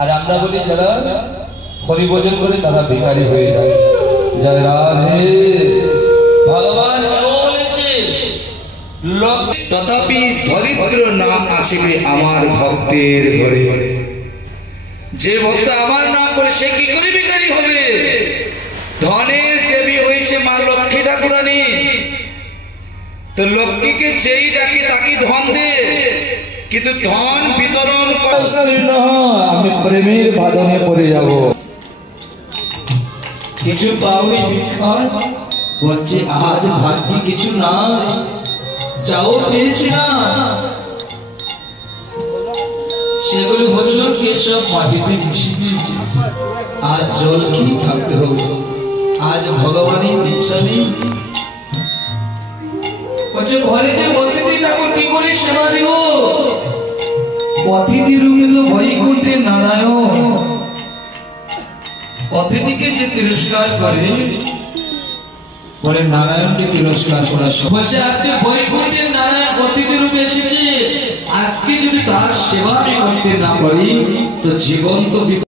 আর আমরা বলি যারা হরিভোজন করে তারা ভিখারি হয়ে যায়। জয় রাধে। ভগবান বলেছে তথাপি দরিদ্র নাম আসিবে আমার ভক্তের ঘরে। যে ভক্ত আমার নাম করে সে কি করে ভিখারি হবে? ধনের দেবী হয়েছে মা লক্ষ্মী ঠাকুরানী, তো লক্ষ্মীকে যেই ডাকে তাকে ধন দে, কিন্তু ধন বিতরণ আমি প্রেমের বাঁধনে পড়ে যাব। কিছু পাওনি ভিক্ষা বলছে আজ ভাগ্যে কিছু নাই, যাও পেয়েছি না সেগুলো বছর কে সব মাটিতে মিশে গিয়েছে। আজ জল কি থাকতে হবে, আজ ভগবানের ইচ্ছা নেই। বলছে ঘরে যে অতিথি ঠাকুর কি করে সেবা দিব? অতিথি রূপে তো বৈকুণ্ঠের নারায়ণ, অতিথিকে যে তিরস্কার করে বলে নারায়ণকে তিরস্কার করা। বলছে আজকে বৈকুণ্ঠের নারায়ণ অতিথি রূপে এসেছে, আজকে যদি তার সেবা আমি করতে না পারি তো জীবন তো